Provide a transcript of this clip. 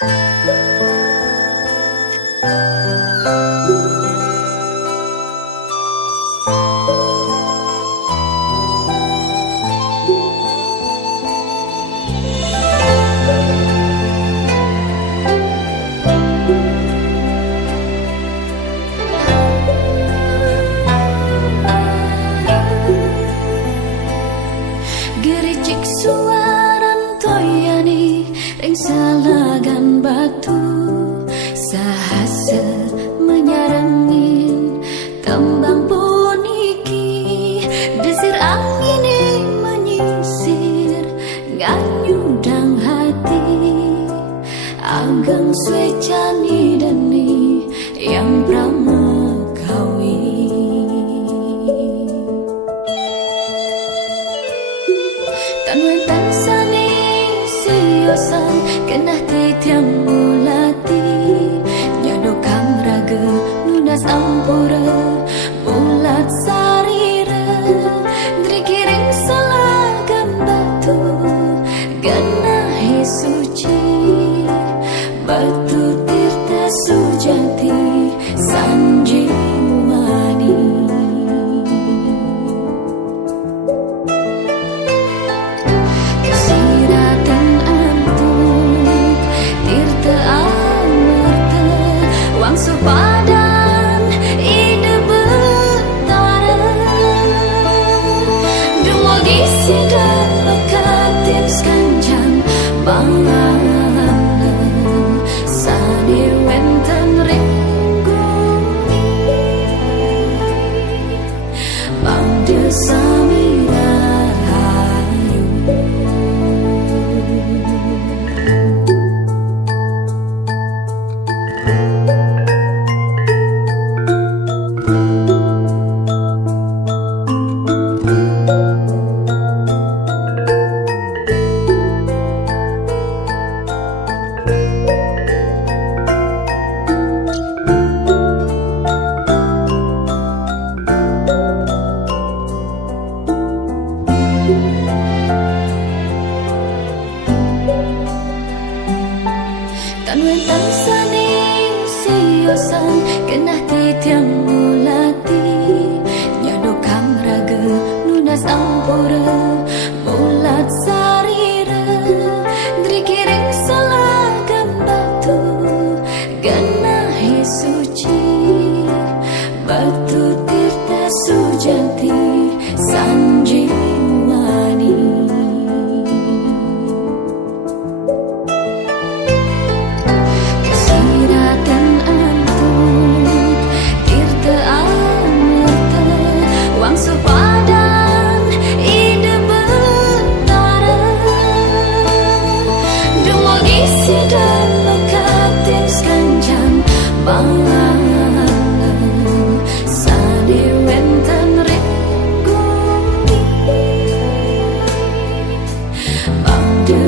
Gericik suaran toyani ring salagan batu sahasa menyarangin tembang puniki desir angin menyisir nganyudang hati ageng swecani deni yang pramekawi tanwen tansani siosan kenah titiang mulati nyado kang raga nunas ampura mulat sarira drikiring salagan batu ganahi suci batu tirta sujati sanji mani Supadan ide betara Dumogi sidan mekatin skanjan bangana Sani wenten ringguni Bangde samira hayu tanwen tansaning siosan kenah titiang mulati nyado kang raga nunas ampura mulat sarira drikiring salagan batu ganahi suci batu tirta sujati sanji mani Supadan ide betara Dumogi sidan mekatin skanjan bangana Sani wenten ringguni Bangde